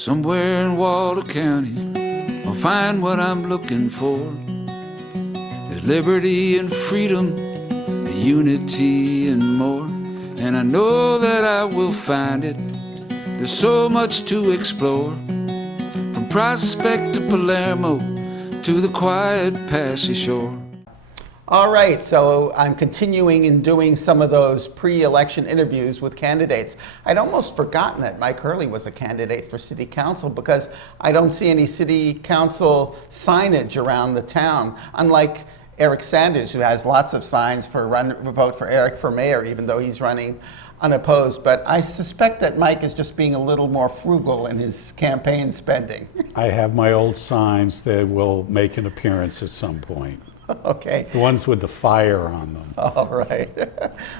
Somewhere in Waldo County, I'll find what I'm looking for. There's liberty and freedom, unity and more. And I know that I will find it. There's so much to explore. From Prospect to Palermo to the quiet Passy shore. All right, so I'm continuing in doing some of those pre-election interviews with candidates. I'd almost forgotten that Mike Hurley was a candidate for city council because I don't see any city council signage around the town, unlike Eric Sanders, who has lots of signs for vote for Eric for mayor, even though he's running unopposed. But I suspect that Mike is just being a little more frugal in his campaign spending. I have my old signs that will make an appearance at some point. Okay. The ones with the fire on them. All right.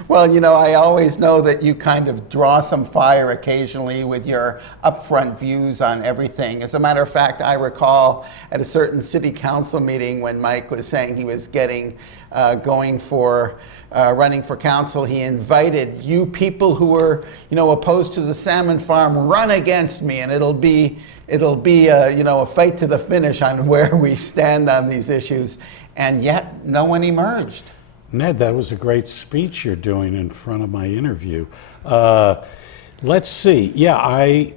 Well, you know, I always know that you kind of draw some fire occasionally with your upfront views on everything. As a matter of fact, I recall at a certain city council meeting when Mike was saying he was running for council, he invited you people who were, opposed to the salmon farm, run against me, and it'll be a fight to the finish on where we stand on these issues. And yet, no one emerged. Ned, that was a great speech you're doing in front of my interview. Let's see. Yeah, I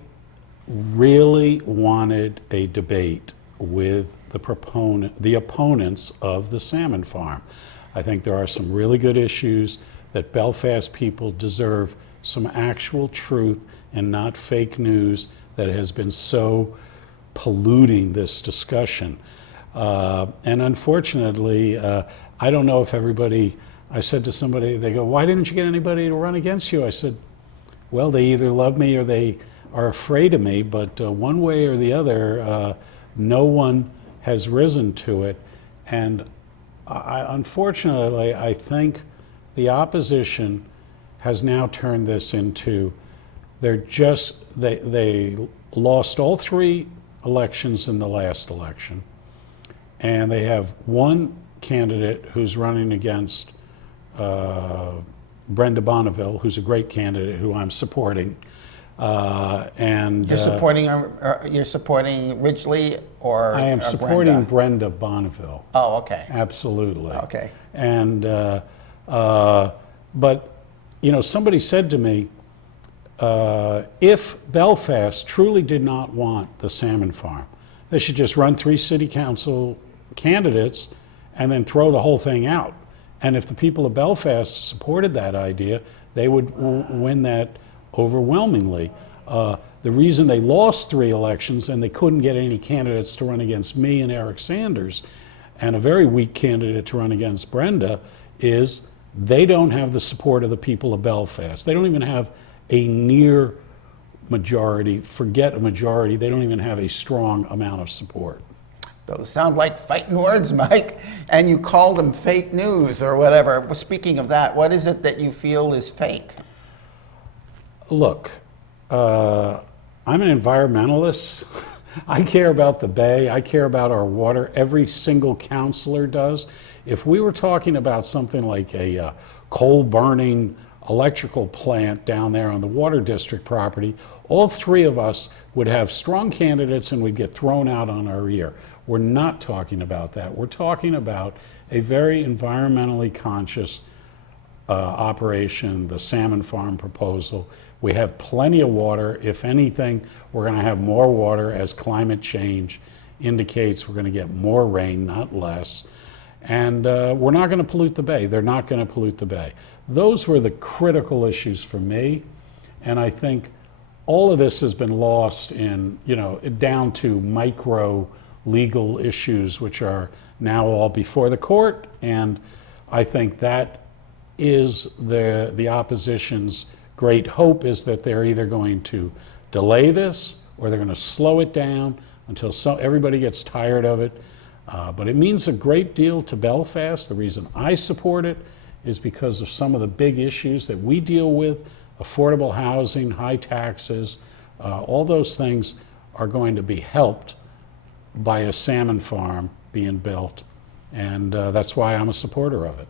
really wanted a debate with the opponents of the salmon farm. I think there are some really good issues that Belfast people deserve some actual truth and not fake news that has been so polluting this discussion. And unfortunately, I don't know if I said to somebody, they go, why didn't you get anybody to run against you? I said, well, they either love me or they are afraid of me, but one way or the other, no one has risen to it. And unfortunately, I think the opposition has now turned this into, they lost all three elections in the last election. And they have one candidate who's running against Brenda Bonneville, who's a great candidate who I'm supporting. And you're supporting Ridgely or I am supporting Brenda? Brenda Bonneville. Oh, okay. Absolutely. Okay. And but somebody said to me, if Belfast truly did not want the salmon farm, they should just run 3 city council candidates and then throw the whole thing out. And if the people of Belfast supported that idea, they would win that overwhelmingly. The reason they lost 3 elections and they couldn't get any candidates to run against me and Eric Sanders, and a very weak candidate to run against Brenda, is they don't have the support of the people of Belfast. They don't even have a near majority, forget a majority, they don't even have a strong amount of support. Those sound like fighting words, Mike. And you called them fake news or whatever. Well, speaking of that, what is it that you feel is fake? Look, I'm an environmentalist. I care about the bay. I care about our water. Every single councilor does. If we were talking about something like a coal-burning electrical plant down there on the Water District property, all 3 of us would have strong candidates and we'd get thrown out on our ear. We're not talking about that. We're talking about a very environmentally conscious operation, the salmon farm proposal. We have plenty of water. If anything, we're going to have more water as climate change indicates. We're going to get more rain, not less. And we're not going to pollute the bay. They're not going to pollute the bay. Those were the critical issues for me. And I think all of this has been lost in, down to micro legal issues, which are now all before the court. And I think that is the opposition's great hope, is that they're either going to delay this or they're going to slow it down until everybody gets tired of it. But it means a great deal to Belfast. The reason I support it is because of some of the big issues that we deal with: affordable housing, high taxes, all those things are going to be helped by a salmon farm being built. And that's why I'm a supporter of it.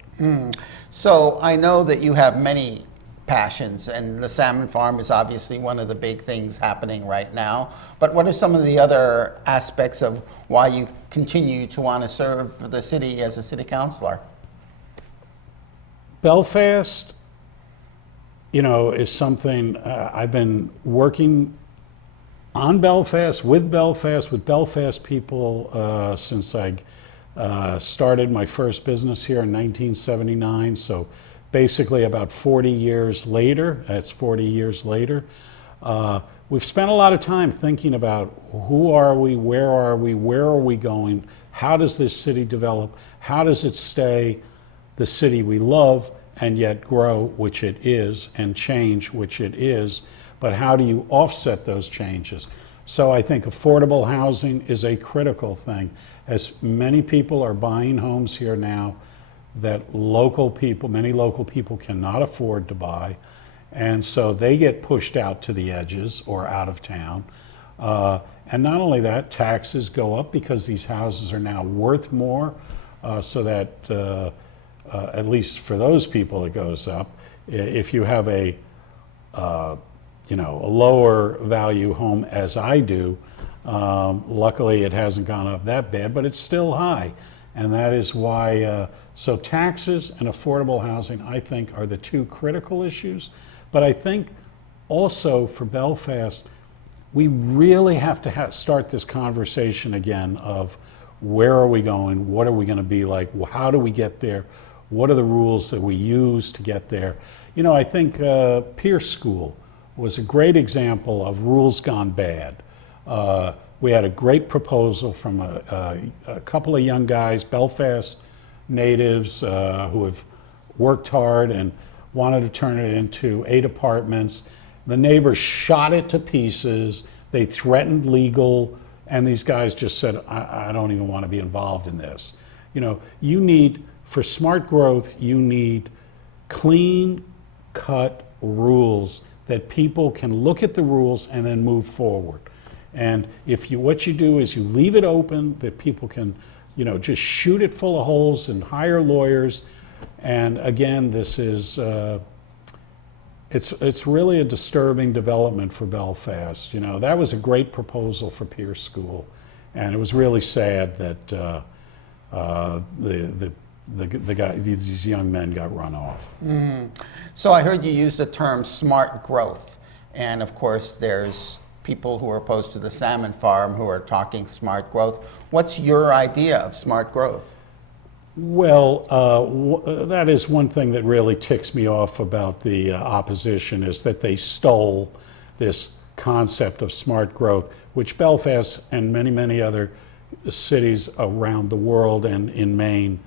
So I know that you have many passions, and the salmon farm is obviously one of the big things happening right now. But what are some of the other aspects of why you continue to want to serve the city as a city councilor? Belfast, is something I've been working on Belfast, with Belfast people since I started my first business here in 1979. So basically about 40 years later, that's 40 years later, we've spent a lot of time thinking about who are we, where are we going, how does this city develop, how does it stay the city we love and yet grow, which it is, and change, which it is, but how do you offset those changes? So I think affordable housing is a critical thing, as many people are buying homes here now that many local people cannot afford to buy, and so they get pushed out to the edges or out of town. And not only that, taxes go up because these houses are now worth more, so that at least for those people it goes up. If you have a lower value home, as I do, luckily it hasn't gone up that bad, but it's still high. And that is why, so taxes and affordable housing, I think, are the two critical issues. But I think also for Belfast, we really have to start this conversation again of where are we going? What are we going to be like? How do we get there? What are the rules that we use to get there? I think Pierce School was a great example of rules gone bad. We had a great proposal from a couple of young guys, Belfast natives, who have worked hard and wanted to turn it into 8 apartments. The neighbors shot it to pieces. They threatened legal, and these guys just said, I don't even want to be involved in this. You need, for smart growth, you need clean cut rules that people can look at the rules and then move forward. And what you do is you leave it open that people can, just shoot it full of holes and hire lawyers. And again, this is, it's really a disturbing development for Belfast. That was a great proposal for Pierce School, and it was really sad that these young men got run off. So I heard you use the term smart growth, and of course there's people who are opposed to the salmon farm who are talking smart growth. What's your idea of smart growth? Well, that is one thing that really ticks me off about the opposition, is that they stole this concept of smart growth, which Belfast and many, many other cities around the world and in Maine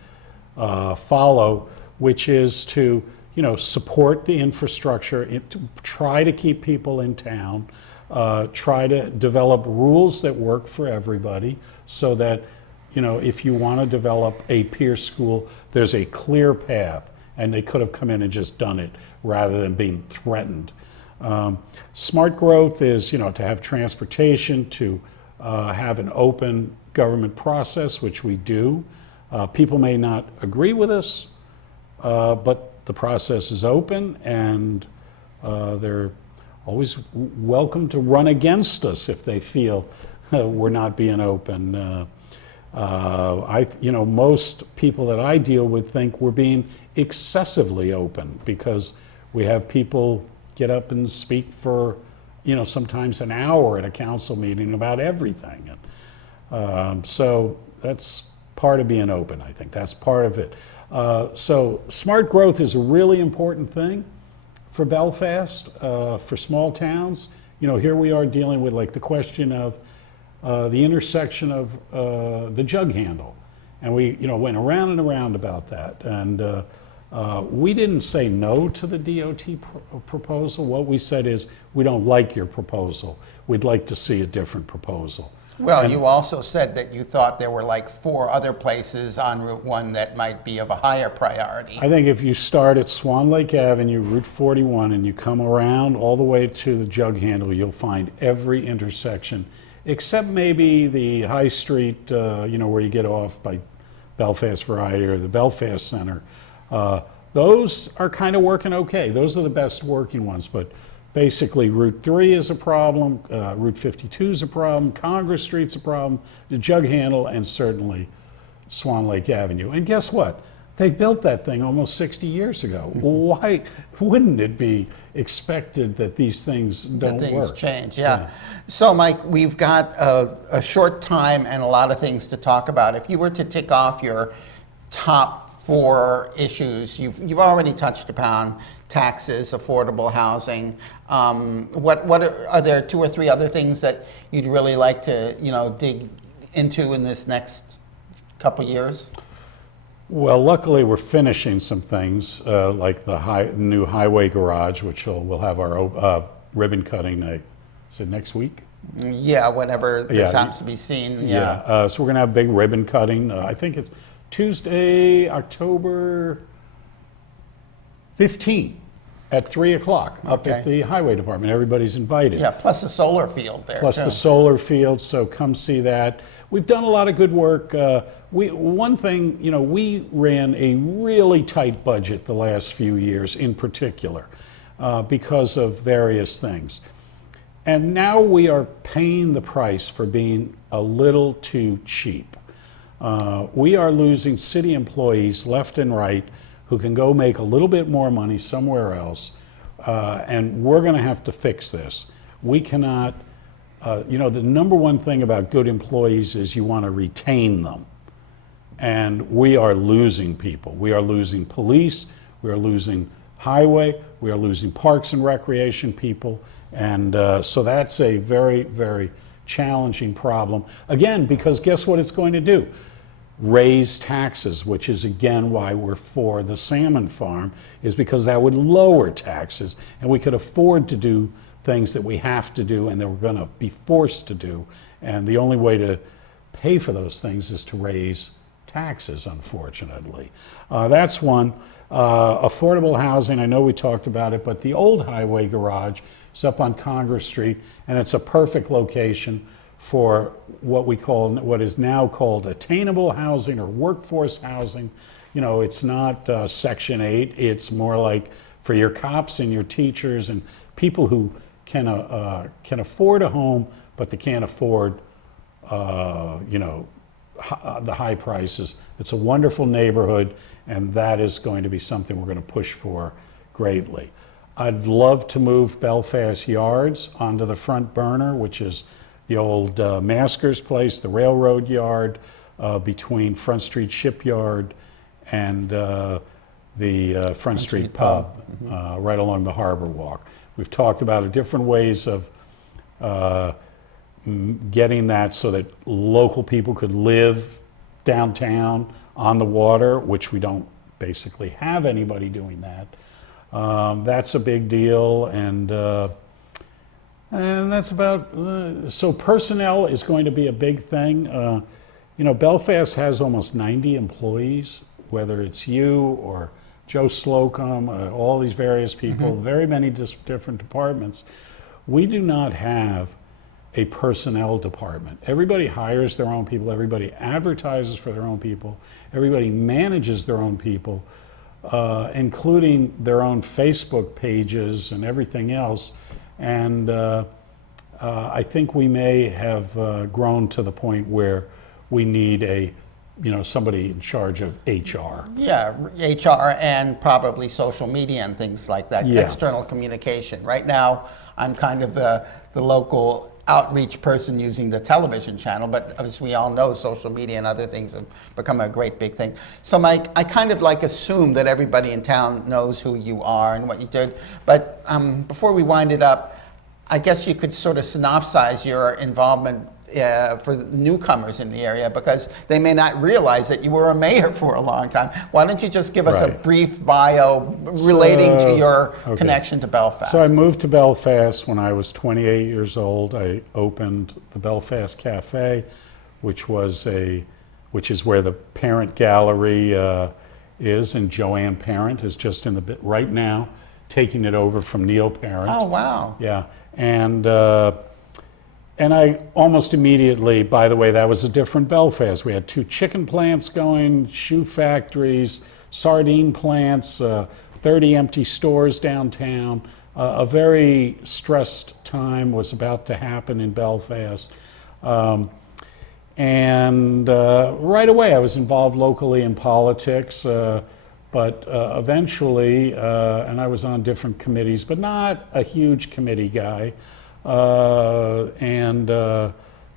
follow, which is to support the infrastructure, to try to keep people in town, try to develop rules that work for everybody, so that if you want to develop a Pierce School, there's a clear path, and they could have come in and just done it rather than being threatened. Smart growth is to have transportation, to have an open government process, which we do. People may not agree with us, but the process is open, and they're always welcome to run against us if they feel we're not being open. Most people that I deal with think we're being excessively open, because we have people get up and speak for, sometimes an hour at a council meeting about everything. So that's part of being open, I think. That's part of it. So smart growth is a really important thing for Belfast, for small towns. Here we are dealing with the question of the intersection of the jug handle. And we went around and around about that. And we didn't say no to the DOT proposal. What we said is, we don't like your proposal. We'd like to see a different proposal. Well, you also said that you thought there were 4 other places on Route 1 that might be of a higher priority. I think if you start at Swan Lake Avenue, Route 41, and you come around all the way to the jug handle, you'll find every intersection, except maybe the High Street, where you get off by Belfast Variety or the Belfast Center. those are kind of working okay. Those are the best working ones, but basically Route 3 is a problem, Route 52 is a problem, Congress Street's a problem, the Jug Handle, and certainly Swan Lake Avenue. And guess what? They built that thing almost 60 years ago. Why wouldn't it be expected that these things don't Things work? change, yeah. So, Mike, we've got a short time and a lot of things to talk about. If you were to tick off your top 4 issues, you've already touched upon taxes, affordable housing. What are there 2 or 3 other things that you'd really like to dig into in this next couple years? Well, luckily we're finishing some things like the new highway garage, which we'll have our ribbon cutting night. Is it next week? Yeah, whenever this happens to be seen. Yeah. So we're gonna have big ribbon cutting. I think it's Tuesday, October 15th at 3 o'clock up at the highway department. Everybody's invited. Yeah, plus the solar field there. Plus too. the solar field, so come see that. We've done a lot of good work. One thing, we ran a really tight budget the last few years in particular because of various things. And now we are paying the price for being a little too cheap. We are losing city employees left and right who can go make a little bit more money somewhere else, and we're going to have to fix this. We cannot, the number one thing about good employees is you want to retain them. And we are losing people. We are losing police, we are losing highway, we are losing parks and recreation people. And so that's a very, very challenging problem. Again, because guess what it's going to do? Raise taxes, which is again why we're for the salmon farm, is because that would lower taxes and we could afford to do things that we have to do and that we're going to be forced to do. And the only way to pay for those things is to raise taxes, unfortunately. That's one. Affordable housing, I know we talked about it, but the old highway garage is up on Congress Street, and it's a perfect location for what is now called attainable housing or workforce housing. It's not Section 8, it's more like for your cops and your teachers and people who can afford a home, but they can't afford, the high prices. It's a wonderful neighborhood, and that is going to be something we're going to push for greatly. I'd love to move Belfast Yards onto the front burner, which is the old Masker's place, the railroad yard between Front Street Shipyard and the Front Street Pub, right along the Harbor Walk. We've talked about different ways of getting that so that local people could live downtown on the water, which we don't basically have anybody doing that. That's a big deal, and that's about, so personnel is going to be a big thing. Belfast has almost 90 employees, whether it's you or Joe Slocum, all these various people, very many different departments. We do not have a personnel department. Everybody hires their own people, everybody advertises for their own people, everybody manages their own people, including their own Facebook pages and everything else. And I think we may have grown to the point where we need somebody in charge of HR. Yeah, HR and probably social media and things like that, external communication. Right now, I'm kind of the local outreach person using the television channel, but as we all know, social media and other things have become a great big thing. So Mike, I kind of assume that everybody in town knows who you are and what you did, but before we wind it up, I guess you could sort of synopsize your involvement for newcomers in the area, because they may not realize that you were a mayor for a long time. Why don't you just give us a brief bio relating to your connection to Belfast? So I moved to Belfast when I was 28 years old. I opened the Belfast Cafe, which is where the Parent Gallery is, and Joanne Parent is just in the bit right now, taking it over from Neil Parent. Oh, wow. Yeah, and I almost immediately, by the way, that was a different Belfast. We had 2 chicken plants going, shoe factories, sardine plants, 30 empty stores downtown. A very stressed time was about to happen in Belfast. And right away I was involved locally in politics, but eventually, and I was on different committees, but not a huge committee guy.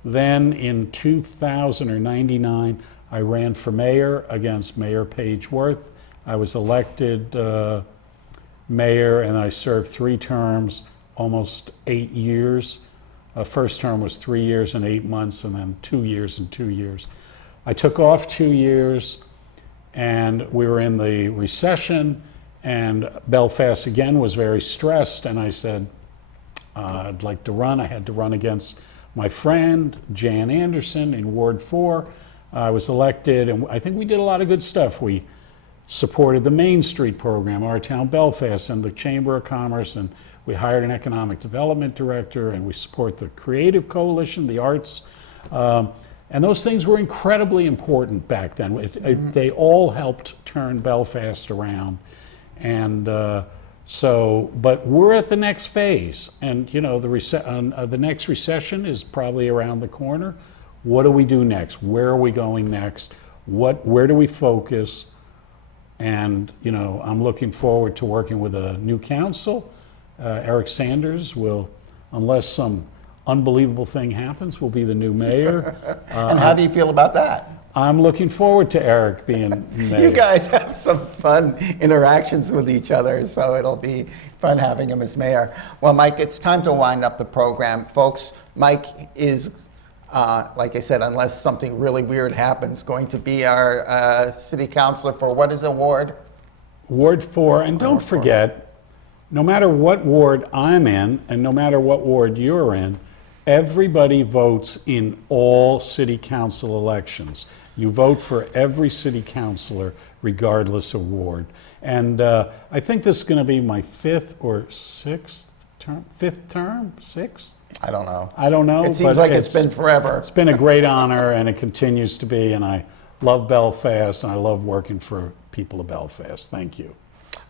Then in 2000 or 99, I ran for mayor against Mayor Paige Worth. I was elected mayor, and I served 3 terms, almost 8 years. First term was 3 years and 8 months, and then 2 years and 2 years. I took off 2 years, and we were in the recession, and Belfast again was very stressed, and I said, I'd like to run. I had to run against my friend, Jan Anderson, in Ward 4. I was elected, and I think we did a lot of good stuff. We supported the Main Street program, Our Town Belfast, and the Chamber of Commerce, and we hired an economic development director, and we support the Creative Coalition, the arts. And those things were incredibly important back then. They all helped turn Belfast around. And but we're at the next phase. And you know, the next recession is probably around the corner. What do we do next? Where are we going next? Where do we focus? And you know, I'm looking forward to working with a new council. Eric Sanders will, unless some unbelievable thing happens, will be the new mayor. And how do you feel about that? I'm looking forward to Eric being mayor. You guys have some fun interactions with each other, so it'll be fun having him as mayor. Well, Mike, it's time to wind up the program. Folks, Mike is, like I said, unless something really weird happens, going to be our city councilor for what is a ward? Ward 4, and don't forget, no matter what ward I'm in, and no matter what ward you're in, everybody votes in all city council elections. You vote for every city councilor, regardless of ward. And I think this is going to be my 5th or 6th term, 5th term, 6th? I don't know. I don't know. It seems like it's been forever. It's been a great honor, and it continues to be, and I love Belfast, and I love working for people of Belfast. Thank you.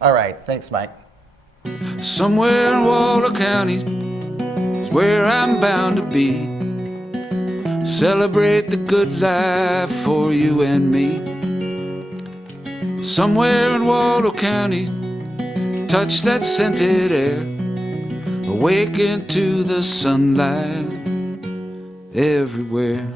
All right. Thanks, Mike. Somewhere in Waller County is where I'm bound to be. Celebrate the good life for you and me. Somewhere in Waller County, touch that scented air, awaken to the sunlight everywhere.